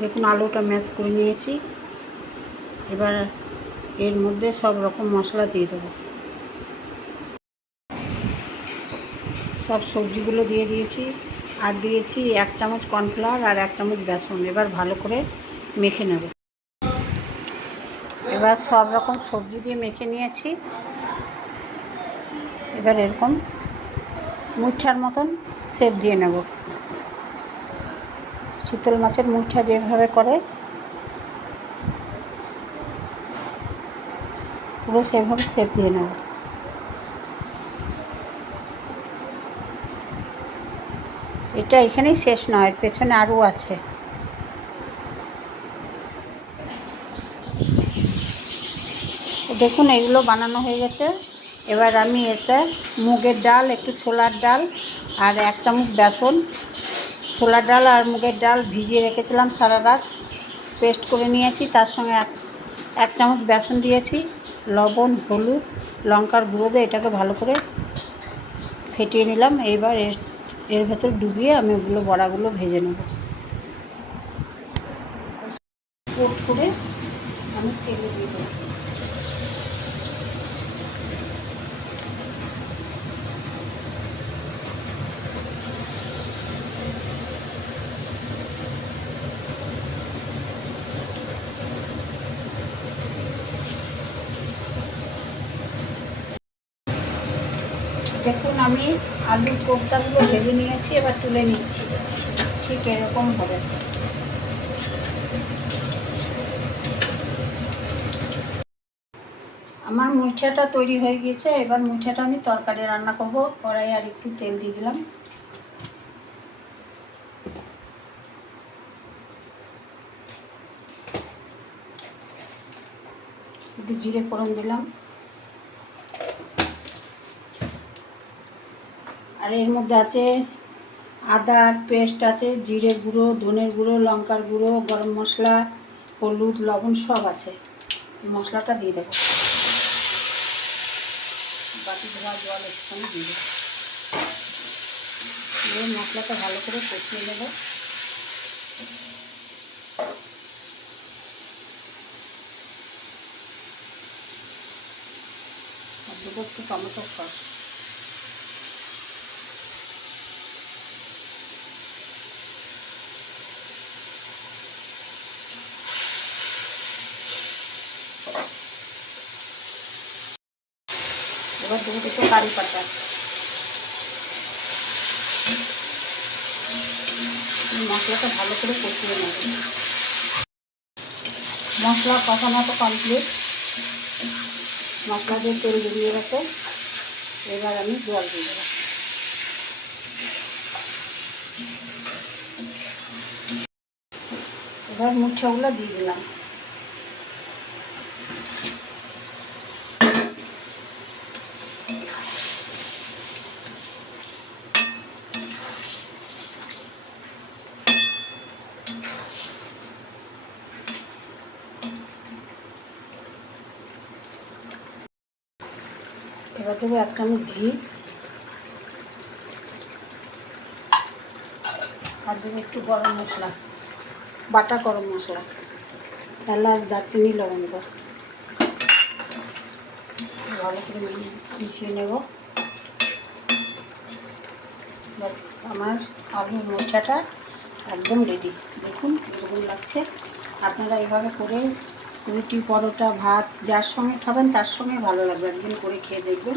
দেখুন আলুটা ম্যাশ করে নিয়েছি। এবার এর মধ্যে সব রকম মশলা দিয়ে দেবো। সব সবজিগুলো দিয়ে দিয়েছি, আর দিয়েছি 1 চামচ কর্নফ্লাওয়ার আর 1 চামচ বেসন। এবার ভালো করে মেখে নেব। এবার সব রকম সবজি দিয়ে মেখে নিয়েছি। এবার এরকম মুঠার মতন শেপ দিয়ে নেব। চিতল মাছের মুঠা যেভাবে করে পুরো সেভাবে শেপ দিয়ে নেব। এটা এখানেই শেষ নয়, পেছনে আরও আছে। দেখুন এগুলো বানানো হয়ে গেছে। এবার আমি এতে মুগের ডাল, একটু ছোলার ডাল আর 1 চামচ বেসন, ছোলার ডাল আর মুগের ডাল ভিজিয়ে রেখেছিলাম সারা রাত, পেস্ট করে নিয়েছি। তার সঙ্গে 1 চামচ বেসন দিয়েছি, লবণ, হলুদ, লঙ্কার গুঁড়ো দিয়ে এটাকে ভালো করে ফেটিয়ে নিলাম। এইবার এর ভেতর ডুবিয়ে আমি ওগুলো বড়াগুলো ভেজে নেব। কোট করে আমি তেলে দিয়ে দেবো। দেখুন আমি আলুর কোপ্তাগুলো ভেজে নিয়েছি, এবার তুলে নিচ্ছি। ঠিক এরকম হবে। আমার মুঠাটা তৈরি হয়ে গিয়েছে। এবার মুঠাটা আমি তরকারি রান্না করব। কড়াইয়ে আর একটু তেল দিয়ে দিলাম। একটু জিরে ফোড়ন দিলাম, আর এর মধ্যে আছে আদার পেস্ট আছে, জিরে গুঁড়ো, ধনের গুঁড়ো, লঙ্কার গুঁড়ো, গরম মশলা, হলুদ, লবণ সব আছে। এই মশলাটা দিয়ে দেবো। বাটি ধোয়া জল একটুখানি দিয়ে দেবো। এই মশলাটা ভালো করে কষিয়ে নেব। আর দেবো একটু টমেটো সস। এবার দেবো একটু কারি পাতা। মশলাটা ভালো করে কষিয়ে নেব। মশলা কষানো তো কমপ্লিট। মশলা দিয়ে তেল বেরিয়ে গেছে। এবার আমি জল দিয়ে দেবো। এবার মুঠাগুলো দিয়ে দিলাম। এবার দেবো 1 চামচ ঘি, আর দেবো একটু গরম মশলা, বাটা গরম মশলা, এলাচ, দারচিনি, লবঙ্গ। ভালো করে মিশিয়ে নেব। ব্যাস আমার আলুর মোচাটা একদম রেডি। দেখুন কেমন লাগছে। আপনারা এইভাবে করে রুটি, পরোটা, ভাত যার সঙ্গে খাবেন তার সঙ্গে ভালো লাগবে। একদিন করে খেয়ে দেখবেন।